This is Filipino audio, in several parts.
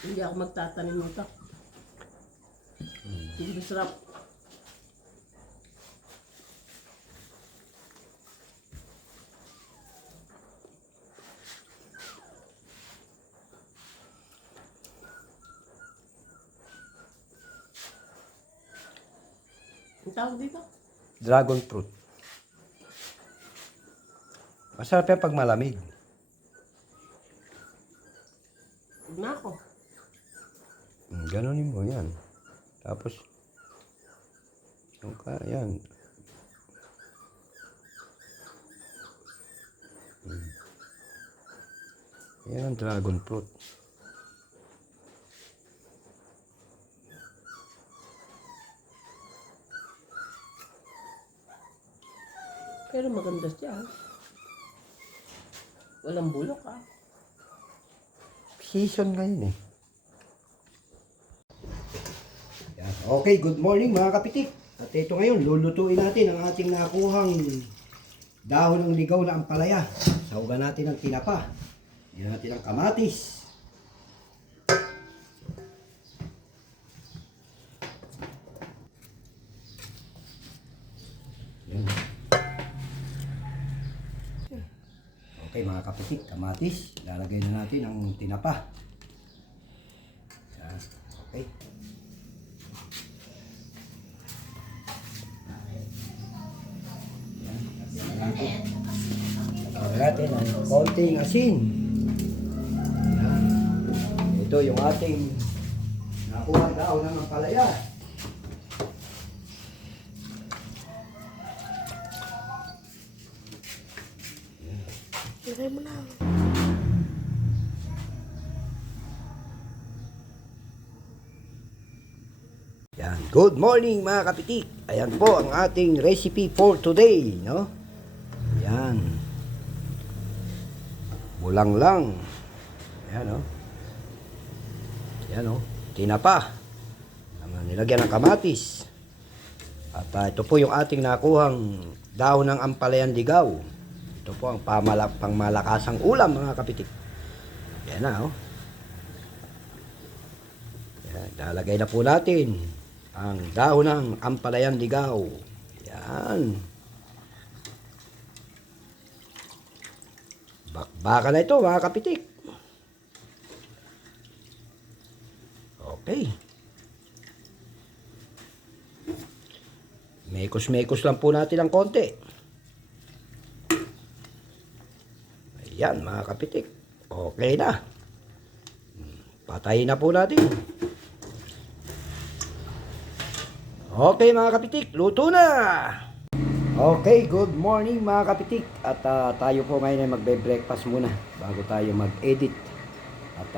Hindi ako magtatanim nito. Hindi masarap. Ang tawag dito? Dragon fruit. Masarap yan pag malamig. Huwag na ako. Ganunin mo yan. Tapos, yan. Yan ang dragon fruit. Pero maganda siya. Walang bulok ah. Season ngayon eh. Yan. Okay, good morning mga kapitik. At ito ngayon, lulutuin natin ang ating nakuhang dahon ng ligaw na ampalaya. Sahugan natin ng tinapa. Yan natin ang kamatis. Yan. Okay mga kapitik, kamatis. Lalagay na natin ang tinapa. Yan. Okay. Lagyan natin ang konting asin. Yan. Ito yung ating nakuha daw ng ampalaya. Lagay mo na. Yan. Good morning mga kapitik. Ayan po ang ating recipe for today, no? Yan. Bulang lang. Ayan, no? Ayan, no? Tinapa. Nilagyan ng kamatis. At ito po yung ating nakuhang dahon ng ampalayan ligaw. Ito po ang pangmalakasang ulam mga kapitik. Yan na, oh. Yan, lalagay na po natin ang dahon ng ampalayan ligaw. Yan. Bakbakan na ito mga kapitik. Okay. Mekos-mekos lang po natin ng konti. Ayan mga kapitik. Okay na. Patayin na po natin. Okay mga kapitik, luto na! Okay, good morning mga kapitik. At tayo po ngayon ay magbe-breakfast muna bago tayo mag-edit. At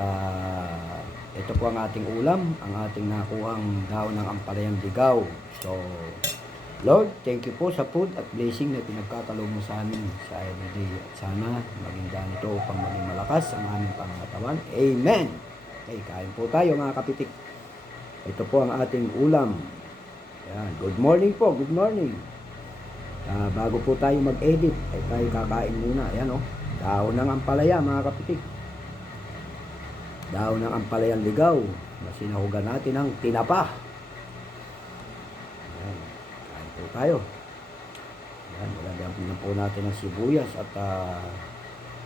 ito po ang ating ulam, ang ating nakuhang dahon ng ampalayang ligaw. So, Lord, thank you po sa food at blessing na pinagkakaloob mo sa amin sa everyday. At sana maging ganito upang maging malakas ang aming pangangatawan. Amen! Okay, kain po tayo mga kapitik. Ito po ang ating ulam. Yan. Good morning po, good morning. Bago po tayo mag-edit, ay tayo kakain muna. Ayan o, dahon ng ampalaya mga kapitik. Dahon ng ampalayang ligaw na sinahugan natin ng tinapa. Ayan. Kain po tayo. Ayan, nilagyan na po natin ng sibuyas at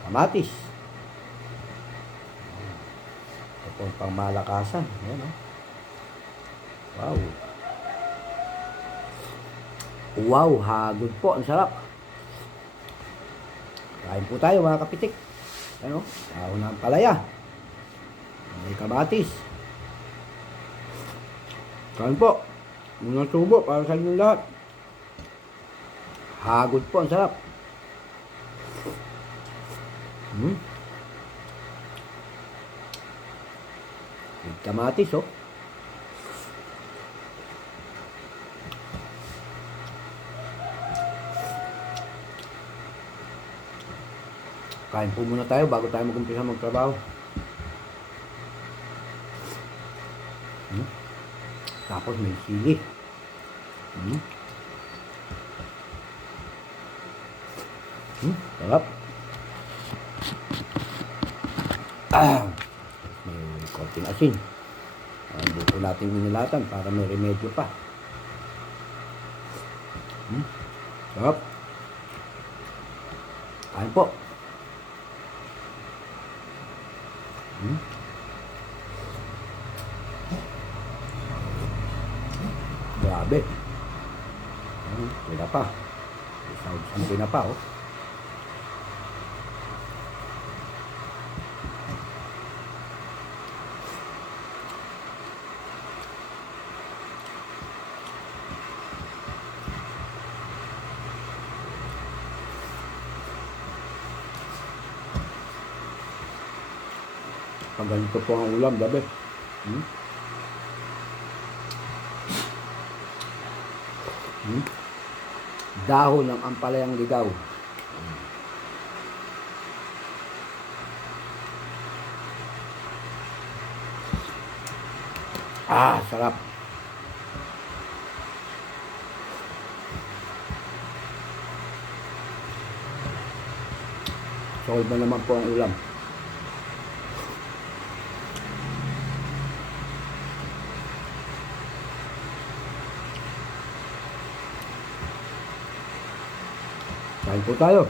kamatis. Ayan. Ito po ang pangmalakasan. Ayan o. Wow. Wow, hagod po. Ang sarap. Kain po tayo mga kapitik. Ano? Dahon ng palaya. May kamatis. Kain po. Unang subo para sa inyo lahat. Hagod po. Ang sarap. May kamatis, oh. Kain po muna tayo bago tayo mag-umpisa magtrabaho. Tapos may sili. Sarap. May konting asin. Hindi po natin inilatan para may remedyo pa. Sarap. Kain po. Grabe. Pinapa. Isang pinapa, oh. Pag ganito po ang ulam, gabi. Dahon ng ampalayang ligaw. Sarap. Solve na naman po ang ulam. Kain po tayo.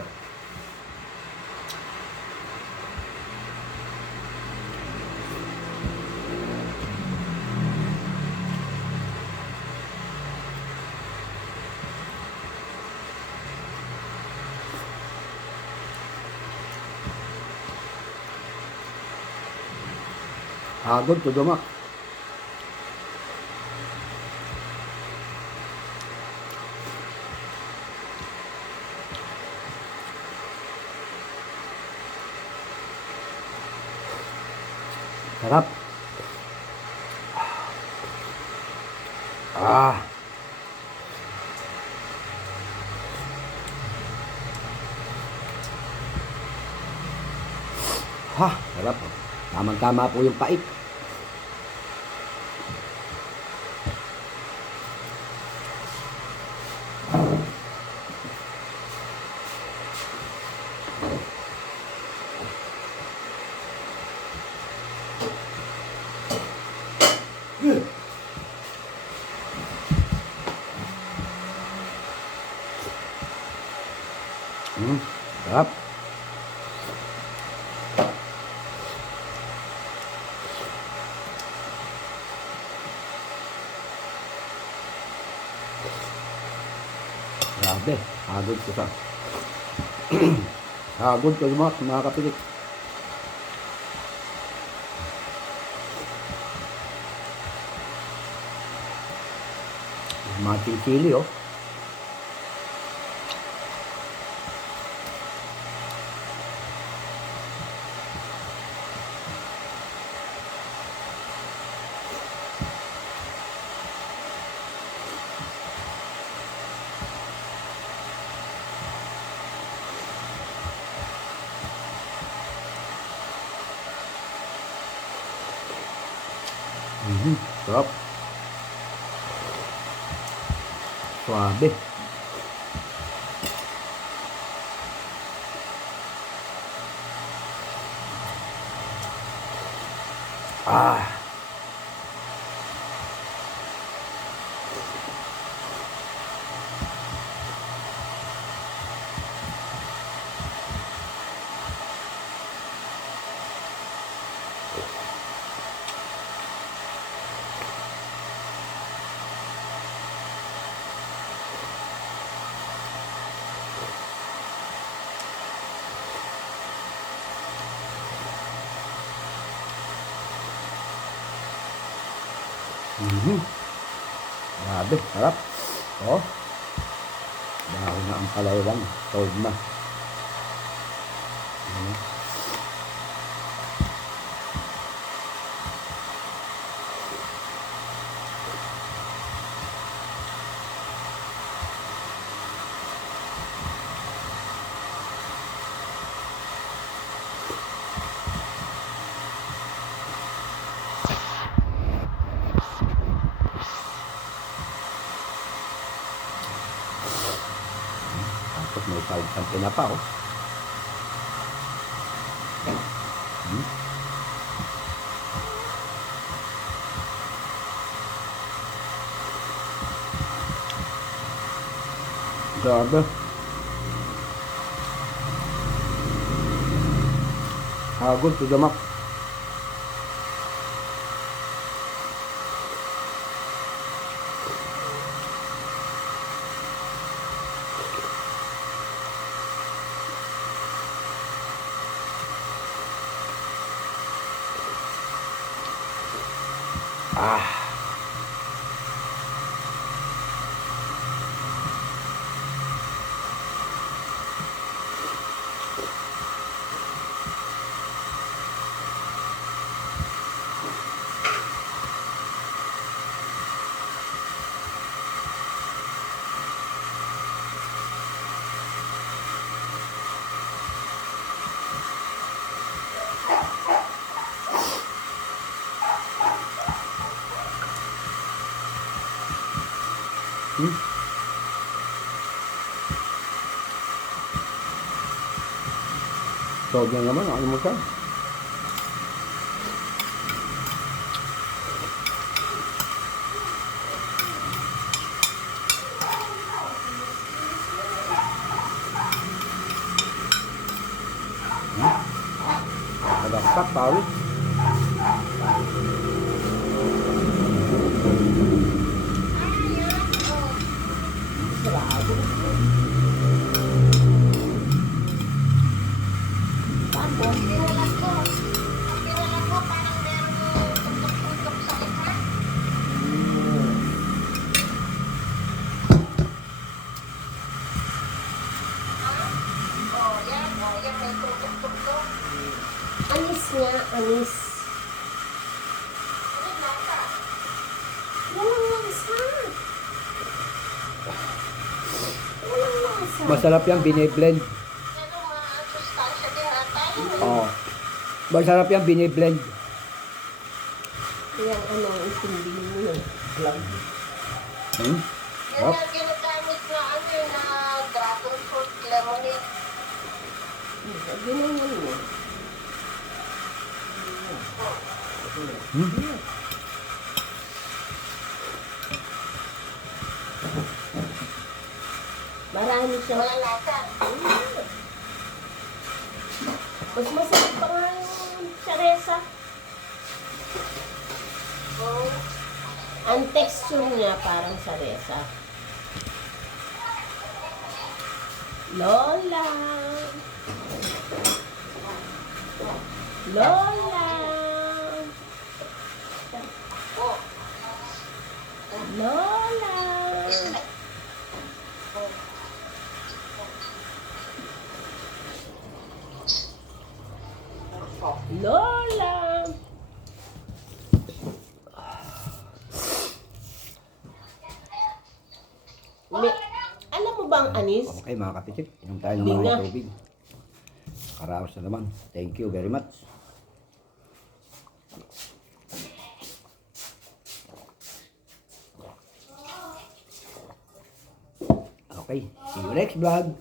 Hagod to duma. Sarap. Sarap. Tamang-tama po yung pait. Sarap. Grabe, hagod ko sa hagod ko mga kapilik. Mating chili, oh. Sarap. Suabe. Grabe, sarap. Oh. Dahon na ang palaywang. Solve na. May tawag ng pinapa, oh. Sabi. Hagod to the max. Ah. Tawag na naman, ano mo siya? Nagaktak, pawis. Anis nga, anis. Walang lasa. Walang lasa. Masarap yan, biniblend. Oo. Masarap yan, biniblend. Yan, ano, itindihin mo yun. Vlog. Hmm? Yan Yep. ang ginagamit na ano yun, na dragon fruit lemonade. Ganyan mo. Marami siya. Walang lasa. Mas masarap pa nga yung saresa. Oh, Ang texture niya parang saresa. Lola! Lola! Lola! Lola! Alam mo bang anis? Okay mga kapitik, inom tayo ng Hindi mga nga. tubig. Karaos na naman. Thank you very much. Okay, see you next vlog.